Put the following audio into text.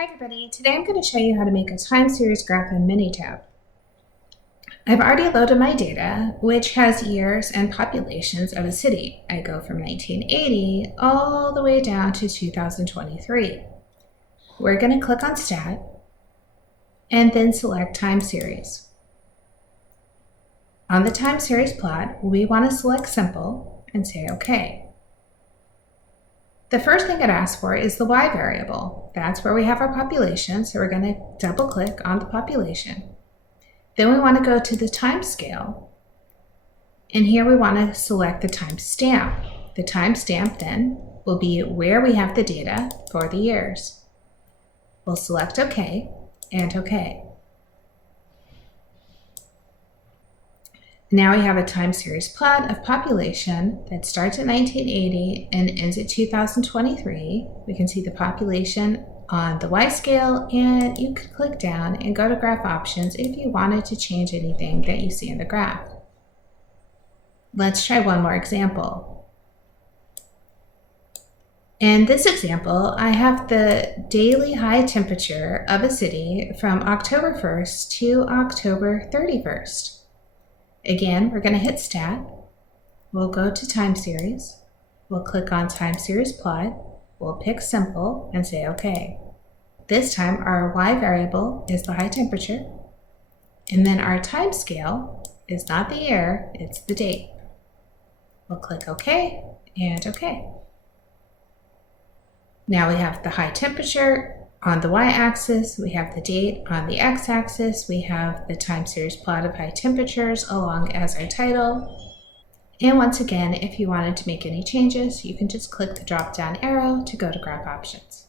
Hi everybody, today I'm going to show you how to make a time series graph in Minitab. I've already loaded my data, which has years and populations of a city. I go from 1980 all the way down to 2023. We're going to click on Stat and then select Time Series. On the Time Series plot, we want to select Simple and say OK. The first thing it asks for is the Y variable. That's where we have our population, so we're going to double click on the population. Then we want to go to the time scale, and here we want to select the timestamp. The timestamp then will be where we have the data for the years. We'll select OK and OK. Now we have a time series plot of population that starts at 1980 and ends at 2023. We can see the population on the Y scale, and you could click down and go to graph options if you wanted to change anything that you see in the graph. Let's try one more example. In this example, I have the daily high temperature of a city from October 1st to October 31st. Again, we're going to hit Stat. We'll go to Time Series. We'll click on Time Series Plot. We'll pick Simple and say OK. This time, our Y variable is the high temperature. And then our time scale is not the year, it's the date. We'll click OK and OK. Now we have the high temperature on the y-axis, we have the date. On the x-axis, we have the time series plot of high temperatures along as our title. And once again, if you wanted to make any changes, you can just click the drop-down arrow to go to graph options.